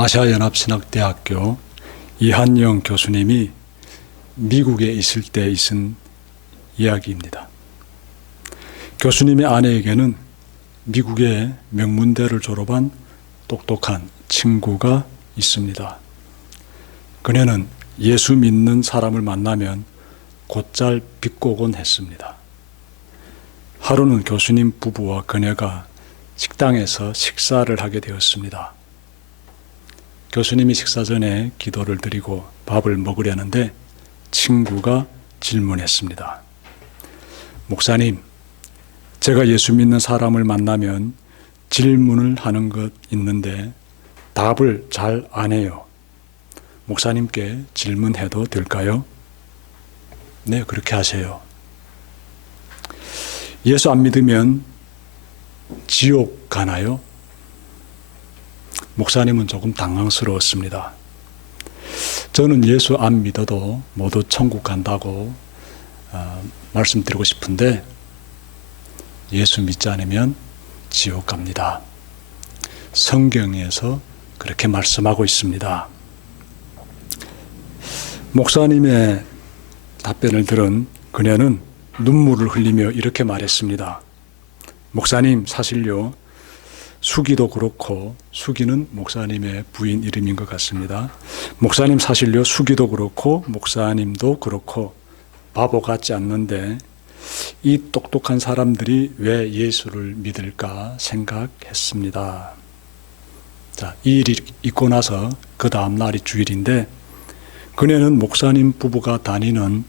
아시아연합신학대학교 이한영 교수님이 미국에 있을 때 있은 이야기입니다. 교수님의 아내에게는 미국의 명문대를 졸업한 똑똑한 친구가 있습니다. 그녀는 예수 믿는 사람을 만나면 곧잘 비꼬곤 했습니다. 하루는 교수님 부부와 그녀가 식당에서 식사를 하게 되었습니다. 교수님이 식사 전에 기도를 드리고 밥을 먹으려는데 친구가 질문했습니다. 목사님, 제가 예수 믿는 사람을 만나면 질문을 하는 것 있는데 답을 잘 안 해요. 목사님께 질문해도 될까요? 네, 그렇게 하세요. 예수 안 믿으면 지옥 가나요? 목사님은 조금 당황스러웠습니다. 저는 예수 안 믿어도 모두 천국 간다고 말씀드리고 싶은데 예수 믿지 않으면 지옥 갑니다. 성경에서 그렇게 말씀하고 있습니다. 목사님의 답변을 들은 그녀는 눈물을 흘리며 이렇게 말했습니다. 목사님, 사실요, 수기도 그렇고, 수기는 목사님의 부인 이름인 것 같습니다. 목사님, 사실요, 수기도 그렇고 목사님도 그렇고 바보 같지 않는데 이 똑똑한 사람들이 왜 예수를 믿을까 생각했습니다. 자, 이 일이 있고 나서 그 다음 날이 주일인데 그녀는 목사님 부부가 다니는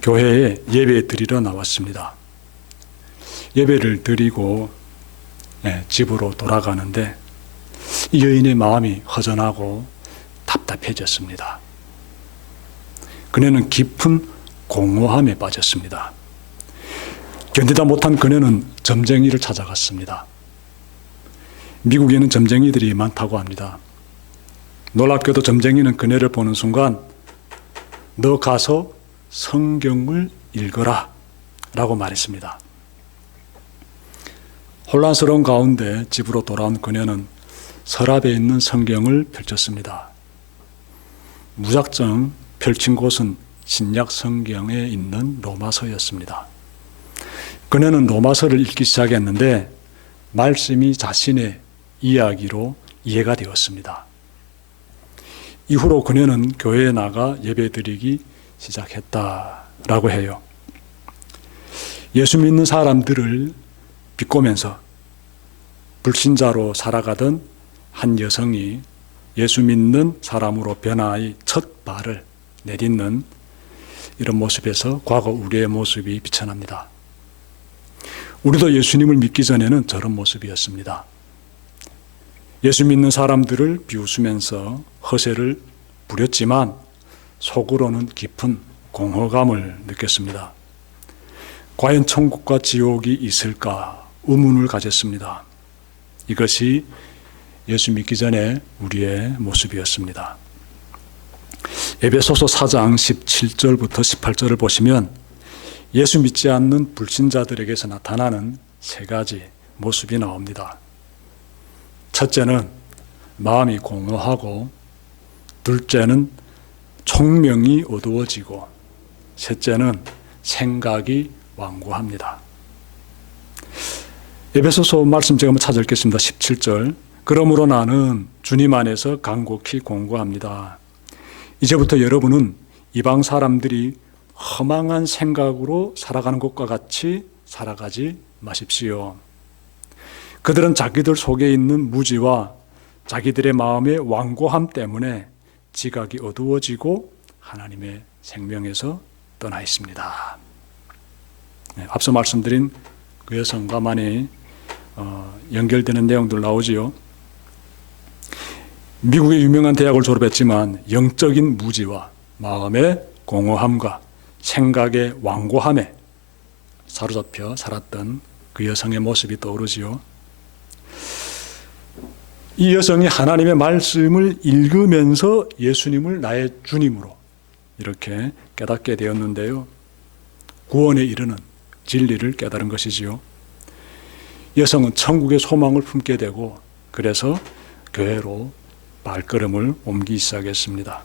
교회에 예배 드리러 나왔습니다. 예배를 드리고 집으로 돌아가는데 이 여인의 마음이 허전하고 답답해졌습니다. 그녀는 깊은 공허함에 빠졌습니다. 견디다 못한 그녀는 점쟁이를 찾아갔습니다. 미국에는 점쟁이들이 많다고 합니다. 놀랍게도 점쟁이는 그녀를 보는 순간 너 가서 성경을 읽어라 라고 말했습니다. 혼란스러운 가운데 집으로 돌아온 그녀는 서랍에 있는 성경을 펼쳤습니다. 무작정 펼친 곳은 신약 성경에 있는 로마서였습니다. 그녀는 로마서를 읽기 시작했는데 말씀이 자신의 이야기로 이해가 되었습니다. 이후로 그녀는 교회에 나가 예배드리기 시작했다라고 해요. 예수 믿는 사람들을 비꼬면서 불신자로 살아가던 한 여성이 예수 믿는 사람으로 변화의 첫 발을 내딛는 이런 모습에서 과거 우리의 모습이 비춰납니다. 우리도 예수님을 믿기 전에는 저런 모습이었습니다. 예수 믿는 사람들을 비웃으면서 허세를 부렸지만 속으로는 깊은 공허감을 느꼈습니다. 과연 천국과 지옥이 있을까 의문을 가졌습니다. 이것이 예수 믿기 전에 우리의 모습이었습니다. 에베소서 4장 17절부터 18절을 보시면 예수 믿지 않는 불신자들에게서 나타나는 세 가지 모습이 나옵니다. 첫째는 마음이 공허하고, 둘째는 총명이 어두워지고, 셋째는 생각이 완고합니다. 에베소서 말씀 제가 한번 찾아 읽겠습니다. 17절. 그러므로 나는 주님 안에서 간곡히 공고합니다. 이제부터 여러분은 이방 사람들이 허망한 생각으로 살아가는 것과 같이 살아가지 마십시오. 그들은 자기들 속에 있는 무지와 자기들의 마음의 완고함 때문에 지각이 어두워지고 하나님의 생명에서 떠나 있습니다. 앞서 말씀드린 그 여성과 많이 연결되는 내용들 나오지요. 미국의 유명한 대학을 졸업했지만 영적인 무지와 마음의 공허함과 생각의 완고함에 사로잡혀 살았던 그 여성의 모습이 떠오르지요. 이 여성이 하나님의 말씀을 읽으면서 예수님을 나의 주님으로 이렇게 깨닫게 되었는데요. 구원에 이르는 진리를 깨달은 것이지요. 여성은 천국의 소망을 품게 되고 그래서 교회로 발걸음을 옮기기 시작했습니다.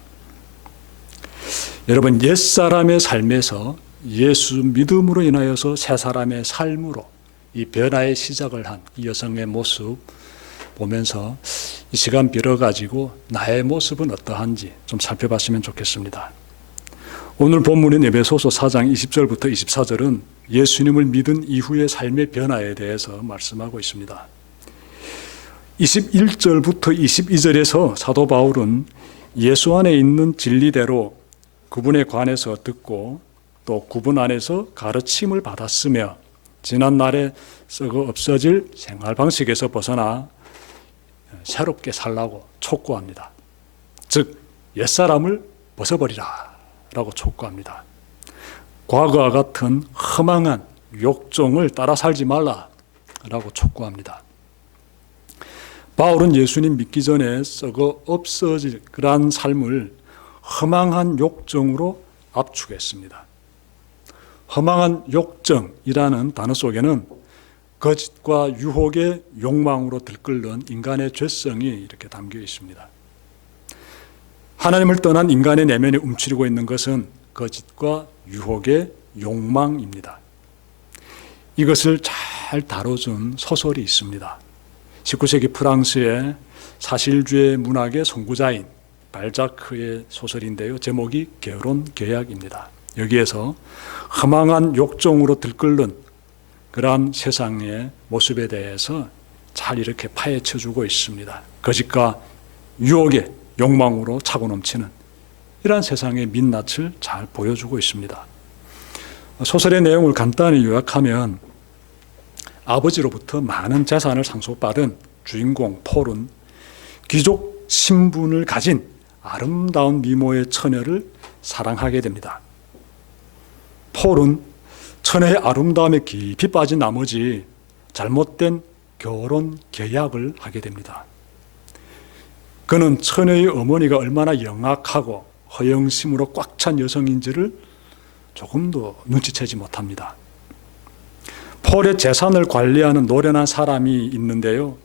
여러분, 옛사람의 삶에서 예수 믿음으로 인하여서 새 사람의 삶으로 이 변화의 시작을 한 이 여성의 모습 보면서 이 시간 빌어가지고 나의 모습은 어떠한지 좀 살펴봤으면 좋겠습니다. 오늘 본문인 에베소서 4장 20절부터 24절은 예수님을 믿은 이후의 삶의 변화에 대해서 말씀하고 있습니다. 21절부터 22절에서 사도 바울은 예수 안에 있는 진리대로 그분에 관해서 듣고 또 그분 안에서 가르침을 받았으며 지난날에 썩어 없어질 생활 방식에서 벗어나 새롭게 살라고 촉구합니다. 즉 옛사람을 벗어버리라 라고 촉구합니다. 과거와 같은 허망한 욕종을 따라 살지 말라 라고 촉구합니다. 바울은 예수님 믿기 전에 썩어 없어질 그러한 삶을 허망한 욕정으로 압축했습니다. 허망한 욕정이라는 단어 속에는 거짓과 유혹의 욕망으로 들끓는 인간의 죄성이 이렇게 담겨 있습니다. 하나님을 떠난 인간의 내면에 움츠리고 있는 것은 거짓과 유혹의 욕망입니다. 이것을 잘 다뤄준 소설이 있습니다. 19세기 프랑스의 사실주의 문학의 선구자인 발자크의 소설인데요. 제목이 결혼계약입니다. 여기에서 허망한 욕정으로 들끓는 그러한 세상의 모습에 대해서 잘 이렇게 파헤쳐주고 있습니다. 거짓과 유혹의 욕망으로 차고 넘치는 이러한 세상의 민낯을 잘 보여주고 있습니다. 소설의 내용을 간단히 요약하면 아버지로부터 많은 재산을 상속받은 주인공 폴은 귀족 신분을 가진 아름다운 미모의 처녀를 사랑하게 됩니다. 폴은 처녀의 아름다움에 깊이 빠진 나머지 잘못된 결혼 계약을 하게 됩니다. 그는 처녀의 어머니가 얼마나 영악하고 허영심으로 꽉 찬 여성인지를 조금도 눈치채지 못합니다. 폴의 재산을 관리하는 노련한 사람이 있는데요.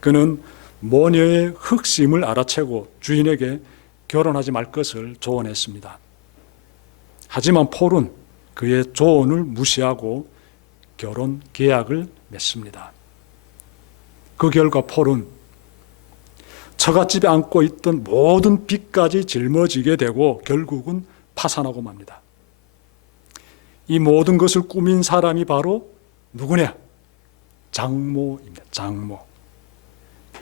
그는 모녀의 흑심을 알아채고 주인에게 결혼하지 말 것을 조언했습니다. 하지만 폴은 그의 조언을 무시하고 결혼 계약을 맺습니다. 그 결과 폴은 처갓집에 안고 있던 모든 빚까지 짊어지게 되고 결국은 파산하고 맙니다. 이 모든 것을 꾸민 사람이 바로 누구냐? 장모입니다. 장모.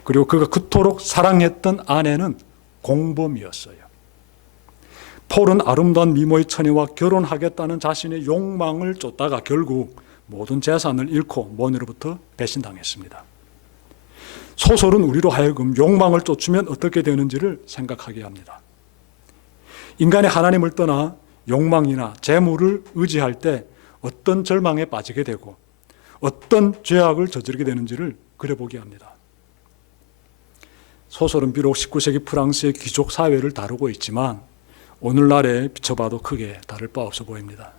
그리고 그가 그토록 사랑했던 아내는 공범이었어요. 폴은 아름다운 미모의 처녀와 결혼하겠다는 자신의 욕망을 쫓다가 결국 모든 재산을 잃고 모녀로부터 배신당했습니다. 소설은 우리로 하여금 욕망을 쫓으면 어떻게 되는지를 생각하게 합니다. 인간이 하나님을 떠나 욕망이나 재물을 의지할 때 어떤 절망에 빠지게 되고 어떤 죄악을 저지르게 되는지를 그려보게 합니다. 소설은 비록 19세기 프랑스의 귀족 사회를 다루고 있지만 오늘날에 비춰봐도 크게 다를 바 없어 보입니다.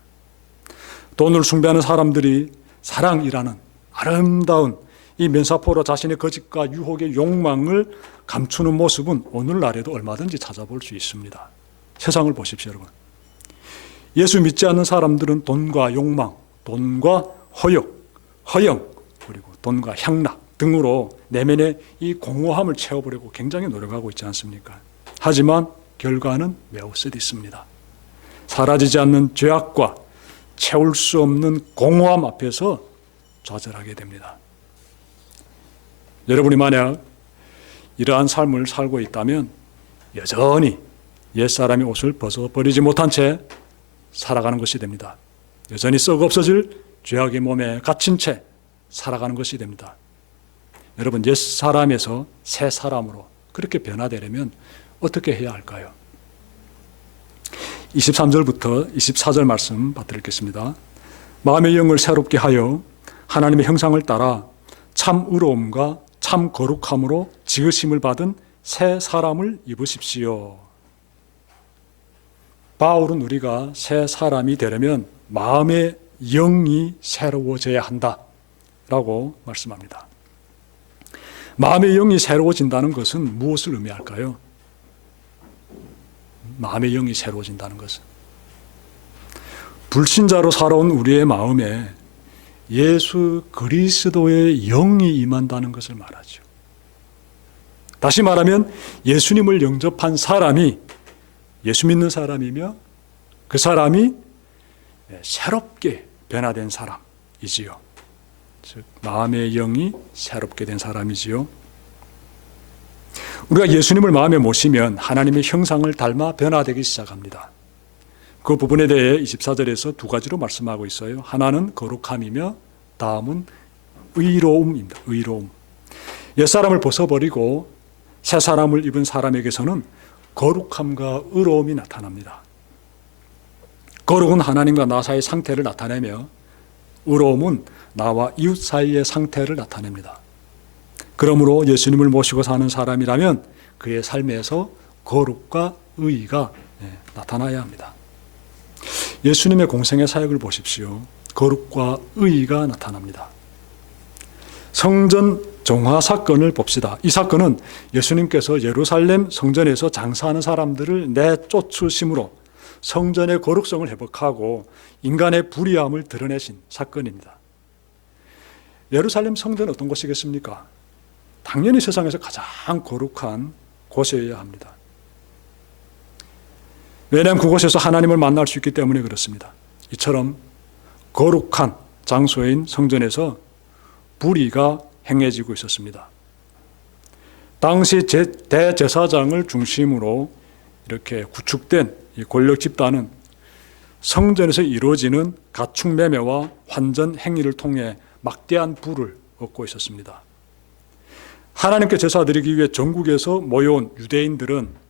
돈을 숭배하는 사람들이 사랑이라는 아름다운 이 면사포로 자신의 거짓과 유혹의 욕망을 감추는 모습은 오늘날에도 얼마든지 찾아볼 수 있습니다. 세상을 보십시오, 여러분. 예수 믿지 않는 사람들은 돈과 욕망, 돈과 허영, 그리고 돈과 향락 등으로 내면의 이 공허함을 채워보려고 굉장히 노력하고 있지 않습니까? 하지만 결과는 매우 쓰디습니다. 사라지지 않는 죄악과 채울 수 없는 공허함 앞에서 좌절하게 됩니다. 여러분이 만약 이러한 삶을 살고 있다면 여전히 옛사람의 옷을 벗어버리지 못한 채 살아가는 것이 됩니다. 여전히 썩어 없어질 죄악의 몸에 갇힌 채 살아가는 것이 됩니다. 여러분, 옛사람에서 새 사람으로 그렇게 변화되려면 어떻게 해야 할까요? 23절부터 24절 말씀 받드리겠습니다. 마음의 영을 새롭게 하여 하나님의 형상을 따라 참 의로움과 참 거룩함으로 지으심을 받은 새 사람을 입으십시오. 바울은 우리가 새 사람이 되려면 마음의 영이 새로워져야 한다라고 말씀합니다. 마음의 영이 새로워진다는 것은 무엇을 의미할까요? 마음의 영이 새로워진다는 것은 불신자로 살아온 우리의 마음에 예수 그리스도의 영이 임한다는 것을 말하죠. 다시 말하면 예수님을 영접한 사람이 예수 믿는 사람이며 그 사람이 새롭게 변화된 사람이지요. 즉 마음의 영이 새롭게 된 사람이지요. 우리가 예수님을 마음에 모시면 하나님의 형상을 닮아 변화되기 시작합니다. 그 부분에 대해 24절에서 두 가지로 말씀하고 있어요. 하나는 거룩함이며 다음은 의로움입니다. 의로움. 옛사람을 벗어버리고 새 사람을 입은 사람에게서는 거룩함과 의로움이 나타납니다. 거룩은 하나님과 나 사이의 상태를 나타내며 의로움은 나와 이웃 사이의 상태를 나타냅니다. 그러므로 예수님을 모시고 사는 사람이라면 그의 삶에서 거룩과 의가 나타나야 합니다. 예수님의 공생의 사역을 보십시오. 거룩과 의가 나타납니다. 성전 정화 사건을 봅시다. 이 사건은 예수님께서 예루살렘 성전에서 장사하는 사람들을 내쫓으심으로 성전의 거룩성을 회복하고 인간의 불의함을 드러내신 사건입니다. 예루살렘 성전은 어떤 곳이겠습니까? 당연히 세상에서 가장 거룩한 곳이어야 합니다. 왜냐하면 그곳에서 하나님을 만날 수 있기 때문에 그렇습니다. 이처럼 거룩한 장소인 성전에서 불의가 행해지고 있었습니다. 당시 대제사장을 중심으로 이렇게 구축된 이 권력 집단은 성전에서 이루어지는 가축 매매와 환전 행위를 통해 막대한 부를 얻고 있었습니다. 하나님께 제사 드리기 위해 전국에서 모여온 유대인들은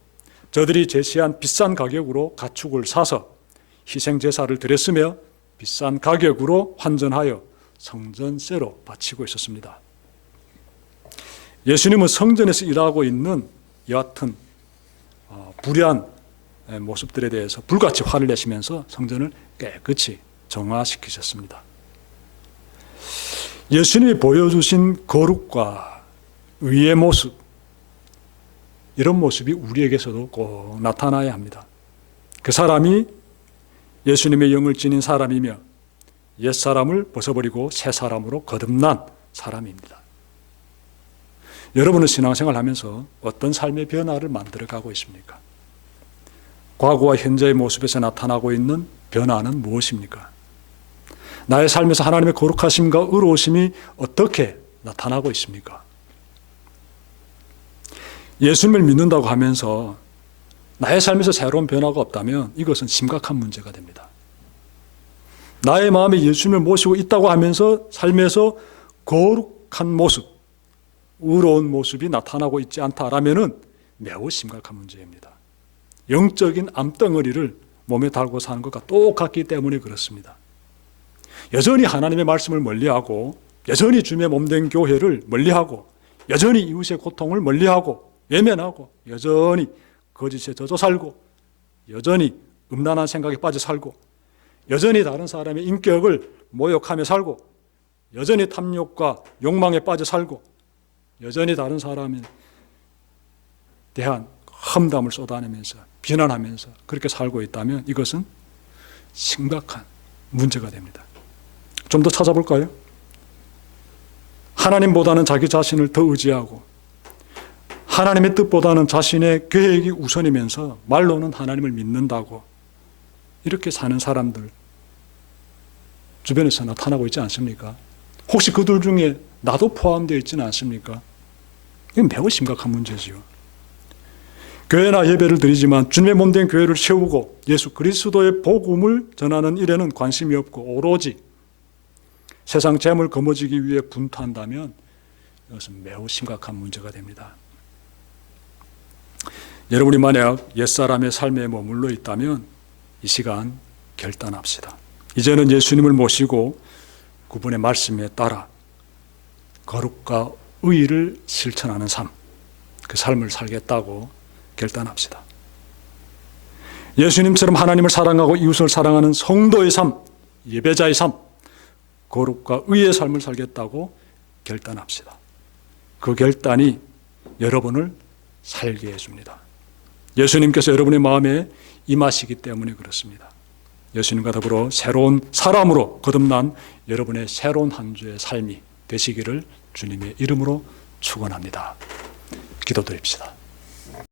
저들이 제시한 비싼 가격으로 가축을 사서 희생 제사를 드렸으며 비싼 가격으로 환전하여 성전세로 바치고 있었습니다. 예수님은 성전에서 일하고 있는 여하튼 불의한 모습들에 대해서 불같이 화를 내시면서 성전을 깨끗이 정화시키셨습니다. 예수님이 보여주신 거룩과 의의 모습, 이런 모습이 우리에게서도 꼭 나타나야 합니다. 그 사람이 예수님의 영을 지닌 사람이며 옛사람을 벗어버리고 새 사람으로 거듭난 사람입니다. 여러분은 신앙생활 하면서 어떤 삶의 변화를 만들어가고 있습니까? 과거와 현재의 모습에서 나타나고 있는 변화는 무엇입니까? 나의 삶에서 하나님의 거룩하심과 의로우심이 어떻게 나타나고 있습니까? 예수님을 믿는다고 하면서 나의 삶에서 새로운 변화가 없다면 이것은 심각한 문제가 됩니다. 나의 마음에 예수님을 모시고 있다고 하면서 삶에서 거룩한 모습, 의로운 모습이 나타나고 있지 않다라면 매우 심각한 문제입니다. 영적인 암덩어리를 몸에 달고 사는 것과 똑같기 때문에 그렇습니다. 여전히 하나님의 말씀을 멀리하고 여전히 주님의 몸된 교회를 멀리하고 여전히 이웃의 고통을 멀리하고 외면하고 여전히 거짓에 젖어 살고 여전히 음란한 생각에 빠져 살고 여전히 다른 사람의 인격을 모욕하며 살고 여전히 탐욕과 욕망에 빠져 살고 여전히 다른 사람에 대한 험담을 쏟아내면서 비난하면서 그렇게 살고 있다면 이것은 심각한 문제가 됩니다. 좀 더 찾아볼까요? 하나님보다는 자기 자신을 더 의지하고 하나님의 뜻보다는 자신의 계획이 우선이면서 말로는 하나님을 믿는다고 이렇게 사는 사람들 주변에서 나타나고 있지 않습니까? 혹시 그들 중에 나도 포함되어 있지는 않습니까? 이건 매우 심각한 문제지요. 교회나 예배를 드리지만 주님의 몸된 교회를 세우고 예수 그리스도의 복음을 전하는 일에는 관심이 없고 오로지 세상 재물 거머쥐기 위해 분투한다면 이것은 매우 심각한 문제가 됩니다. 여러분이 만약 옛사람의 삶에 머물러 있다면 이 시간 결단합시다. 이제는 예수님을 모시고 그분의 말씀에 따라 거룩과 의를 실천하는 삶, 그 삶을 살겠다고 결단합시다. 예수님처럼 하나님을 사랑하고 이웃을 사랑하는 성도의 삶, 예배자의 삶, 거룩과 의의 삶을 살겠다고 결단합시다. 그 결단이 여러분을 살게 해줍니다. 예수님께서 여러분의 마음에 임하시기 때문에 그렇습니다. 예수님과 더불어 새로운 사람으로 거듭난 여러분의 새로운 한 주의 삶이 되시기를 주님의 이름으로 축원합니다. 기도드립시다.